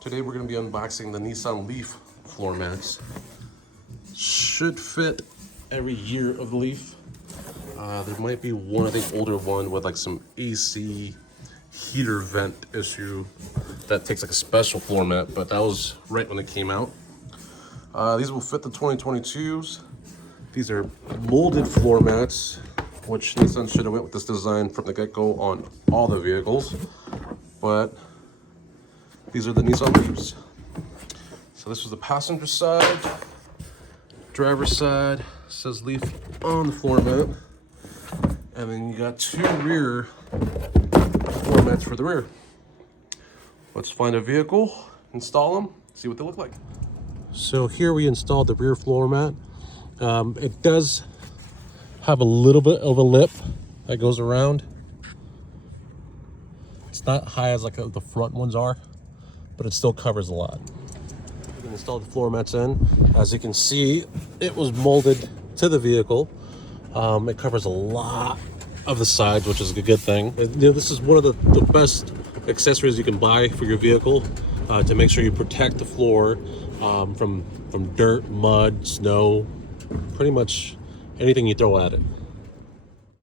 Today we're going to be unboxing the Nissan Leaf floor mats. Should fit every year of the Leaf. There might be one, I think, older one with like some AC heater vent issue that takes like a special floor mat, but that was right when it came out. These will fit the 2022s. These are molded floor mats, which Nissan should have went with this design from the get-go on all the vehicles, but these are the Nissan Leafs. So this was the passenger side. Driver's side says Leaf on the floor mat. And then you got two rear floor mats for the rear. Let's find a vehicle, install them, see what they look like. So here we installed the rear floor mat. It does have a little bit of a lip that goes around. It's not high as like the front ones are, but it still covers a lot. We can install the floor mats in. As you can see, it was molded to the vehicle. It covers a lot of the sides, which is a good thing. This is one of the best accessories you can buy for your vehicle to make sure you protect the floor from dirt, mud, snow, pretty much anything you throw at it.